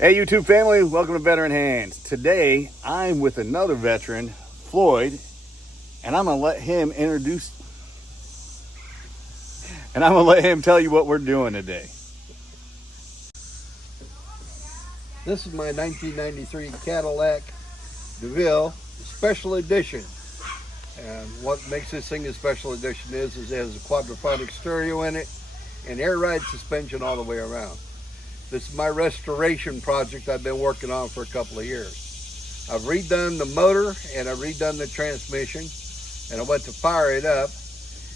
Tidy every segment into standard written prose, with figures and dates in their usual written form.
Hey YouTube family, welcome to Veteran Hands. Today I'm with another veteran, Floyd, and I'm gonna let him tell you what we're doing today. This is my 1993 Cadillac DeVille Special Edition. And what makes this thing a special edition is it has a quadraphonic stereo in it and air ride suspension all the way around. This is my restoration project I've been working on for a couple of years. I've redone the motor and I've redone the transmission, and I went to fire it up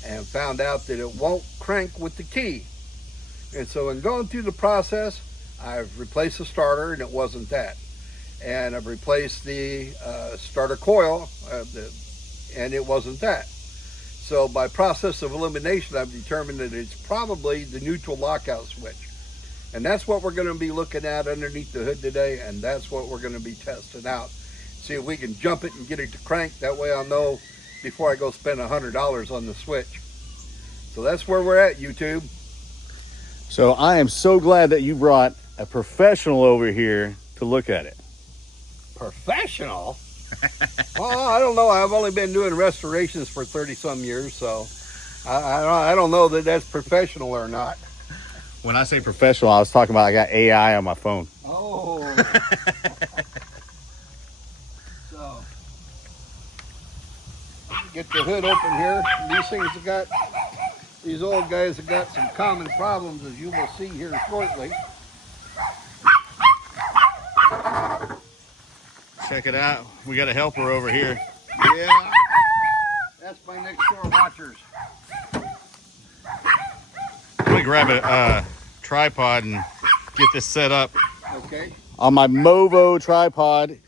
and found out that it won't crank with the key. And so in going through the process, I've replaced the starter and it wasn't that. And I've replaced the starter coil and it wasn't that. So by process of elimination, I've determined that it's probably the neutral lockout switch. And that's what we're going to be looking at underneath the hood today, and that's what we're going to be testing out. See if we can jump it and get it to crank. That way I'll know before I go spend $100 on the switch. So that's where we're at, YouTube. So I am so glad that you brought a professional over here to look at it. Professional? Well, I don't know. I've only been doing restorations for 30-some years, so I don't know that that's professional or not. When I say professional, I was talking about I got AI on my phone. Oh. So, get the hood open here. These old guys have got some common problems, as you will see here shortly. Check it out. We got a helper over here. Yeah. That's my next door watchers. Let me grab a tripod and get this set up. Okay. On my Movo tripod.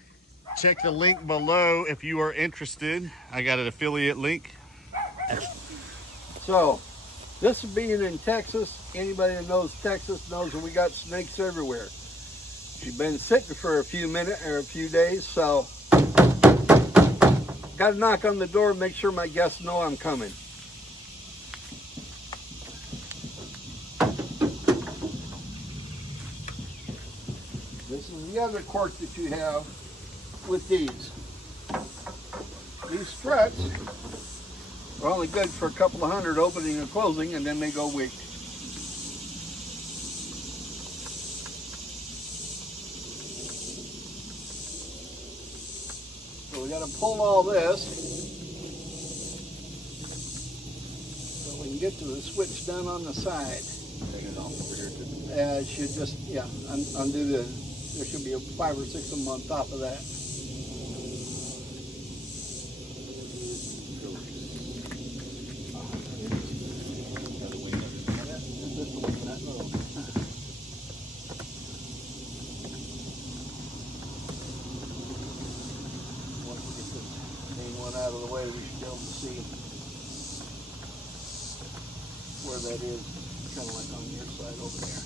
Check the link below if you are interested. I got an affiliate link. So, this being in Texas, anybody that knows Texas knows that we got snakes everywhere. She's been sitting for a few days, so got to knock on the door and make sure my guests know I'm coming. This is the other quirk that you have with these. These struts are only good for a couple of hundred opening and closing, and then they go weak. So we got to pull all this so we can get to the switch down on the side. Take it off over here too. It should just, yeah, undo the, there should be a 5 or 6 of them on top of that. Out of the way, we should be able to see where that is, kind of like on your side over there.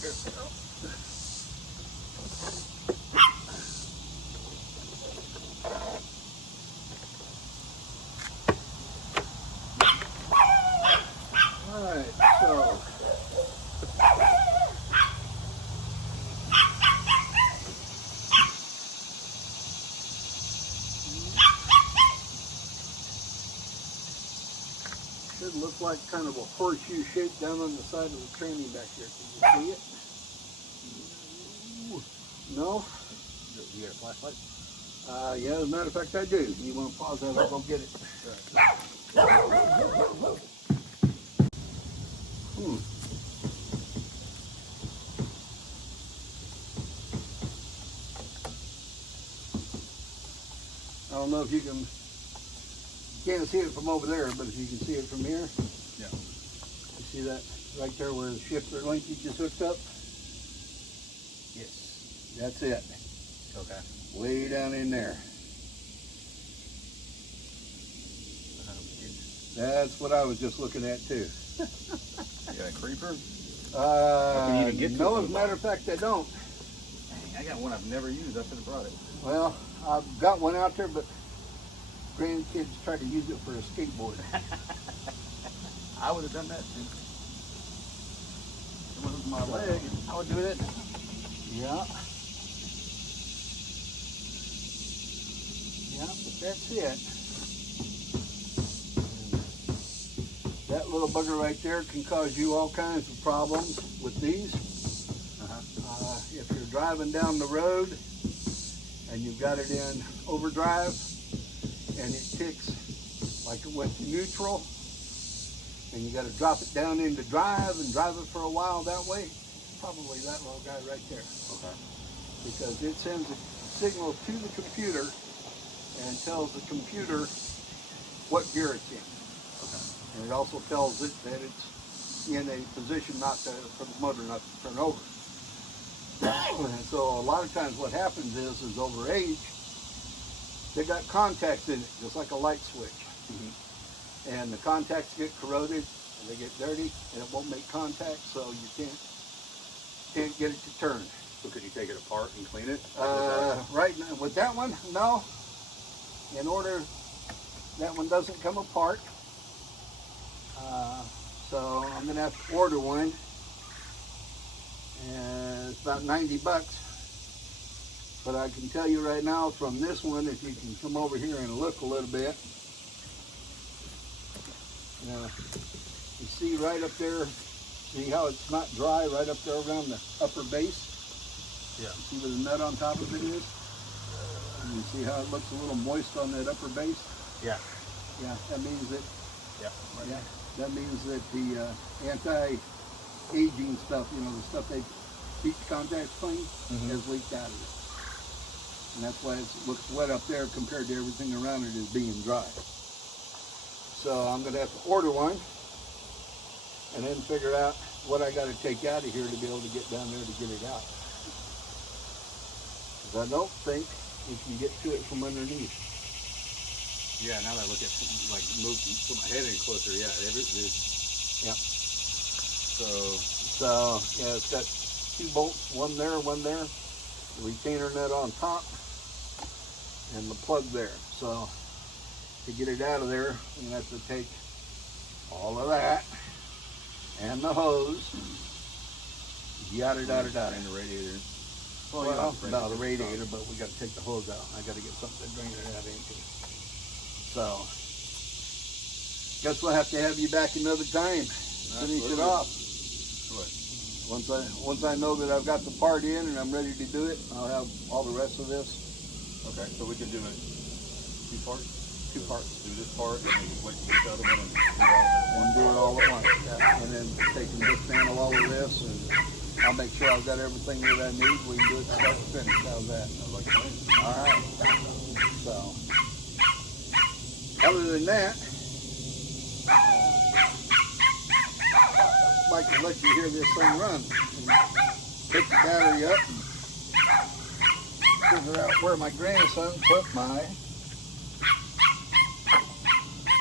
There we go. Should look like kind of a horseshoe shape down on the side of the tranny back here. Can you see it? No? You got a flashlight? Yeah, as a matter of fact, I do. You want to pause that? I'll go get it. I don't know if you can't see it from over there, but if you can see it from here. Yeah. You see that right there where the shifter linkage is hooked up? Yes. That's it. Okay. Way down in there. That's what I was just looking at too. You got a creeper? can even get to no, it as a matter of fact, I don't. Dang, I got one I've never used. I should have brought it. Well, I've got one out there, but grandkids try to use it for a skateboard. I would have done that too. It wasn't my leg. I would do it. Yeah. Yeah, but that's it. That little bugger right there can cause you all kinds of problems with these. If you're driving down the road and you've got it in overdrive and it ticks like it went to neutral, and you got to drop it down into drive and drive it for a while that way, probably that little guy right there. Okay. Because it sends a signal to the computer and tells the computer what gear it's in. Okay. And it also tells it that it's in a position for the motor not to turn over. And so a lot of times what happens is over age, they got contacts in it, just like a light switch. Mm-hmm. And the contacts get corroded and they get dirty and it won't make contact, so you can't get it to turn. So could you take it apart and clean it? Right now, with that one, no. In order, that one doesn't come apart. So I'm gonna have to order one. And it's about 90 bucks. But I can tell you right now from this one, if you can come over here and look a little bit. You see right up there, see how it's not dry right up there around the upper base? Yeah. See where the nut on top of it is? And you see how it looks a little moist on that upper base? Yeah. Yeah, that means that, Yeah. Right. yeah, that means that the anti-aging stuff, the stuff they keep contacts clean, has leaked out of it. And that's why it looks wet up there compared to everything around it is being dry. So I'm going to have to order one and then figure out what I got to take out of here to be able to get down there to get it out. Because I don't think you can get to it from underneath. Yeah, now that I look at put my head in closer, yeah, Yeah. So Yeah, it's got two bolts, one there, the retainer nut on top, and the plug there. So to get it out of there, you have to take all of that and the hose, yada yada yada. and the radiator. Well, no, the radiator, but we got to take the hose out. I got to get something to drain it out into. So, guess we'll have to have you back another time. Finish it off. What? Once I know that I've got the part in and I'm ready to do it, I'll have all the rest of this. Okay, so we can do it two parts. Two parts. Do this part and then just wait till the other one and do all of it at once. And do it all at once. Yeah. And then take and dismantle all of this, and I'll make sure I've got everything that I need. We can do it start to finish. How's that? Like a plan. All right. So, other than that, I'd like to let you hear this thing run. And pick the battery up and figure out where my grandson put my.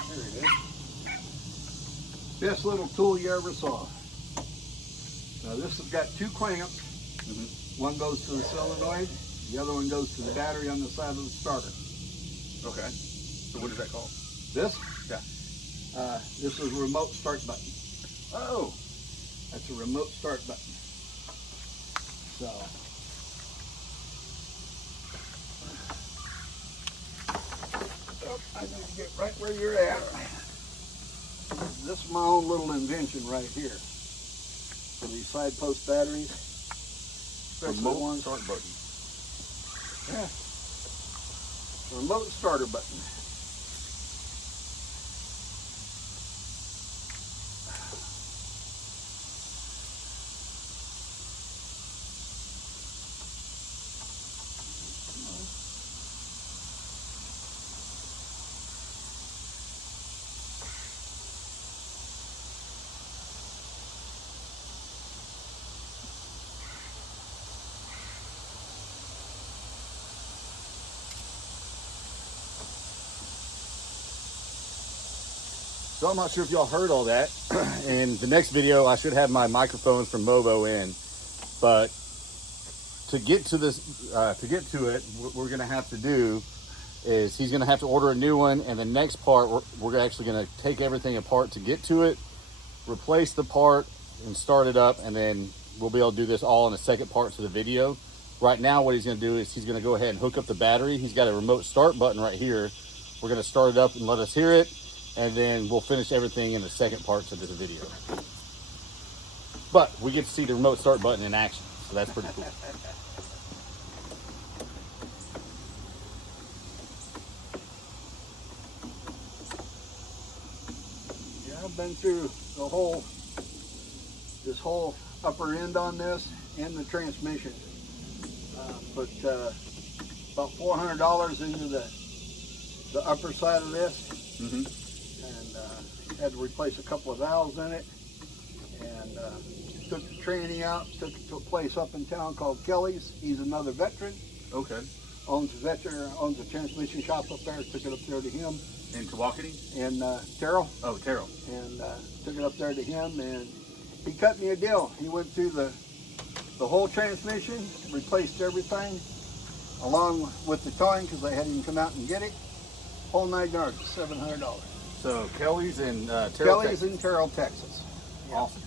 There it is. Best little tool you ever saw. Now this has got two clamps. One goes to the solenoid, the other one goes to the battery on the side of the starter. Okay. So what is that called? This? Yeah. This is a remote start button. Oh. That's a remote start button. So. Oh, I need to get right where you're at. This is my own little invention right here. For these side post batteries. Remote start button. Yeah. Remote starter button. So I'm not sure if y'all heard all that. In the next video, I should have my microphones from Movo in, but to get to this, what we're gonna have to do is he's gonna have to order a new one, and the next part, we're actually gonna take everything apart to get to it, replace the part, and start it up, and then we'll be able to do this all in the second part to the video. Right now, what he's gonna do is he's gonna go ahead and hook up the battery. He's got a remote start button right here. We're gonna start it up and let us hear it, and then we'll finish everything in the second part to this video. But we get to see the remote start button in action, so that's pretty cool. Yeah, I've been through this whole upper end on this and the transmission. Put about $400 into the upper side of this. And had to replace a couple of valves in it, and took the tranny out, took it to a place up in town called Kelly's. He's another veteran. Okay. Owns a transmission shop up there. Took it up there to him. In Kawakati? In Terrell. Oh, Terrell. And took it up there to him, and he cut me a deal. He went through the whole transmission, replaced everything, along with the towing, because I had him come out and get it. Whole 9 yards, $700. So Kelly's in Terrell, Kelly's Texas. in Terrell, Texas. Yeah. Awesome.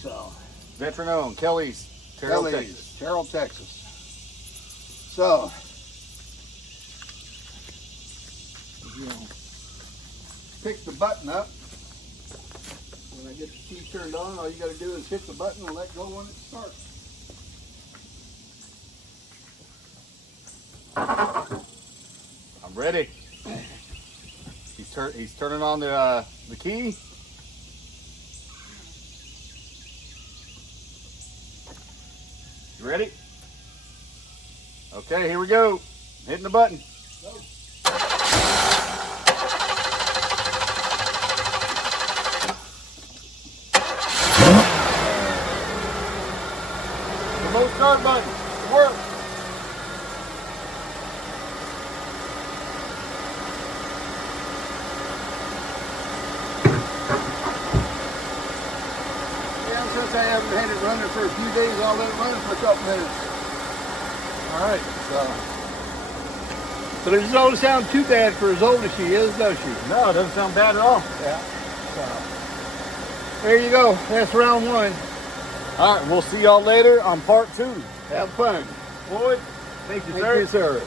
So Veteran owned. Kelly's, Terrell, Texas. Terrell, Texas. So, you know, pick the button up. When I get the key turned on, all you got to do is hit the button and let go when it starts. I'm ready. He's turning on the key. You ready? Okay, here we go. Hitting the button. Go. Remote start button. It works. Since I haven't had it running for a few days, I'll let it run for a couple minutes. All right. But it doesn't sound too bad for as old as she is, does she? No, it doesn't sound bad at all. Yeah. There you go. That's round 1. All right, we'll see y'all later on part 2. Have fun. Floyd, thank you, Thank sir. you, sir.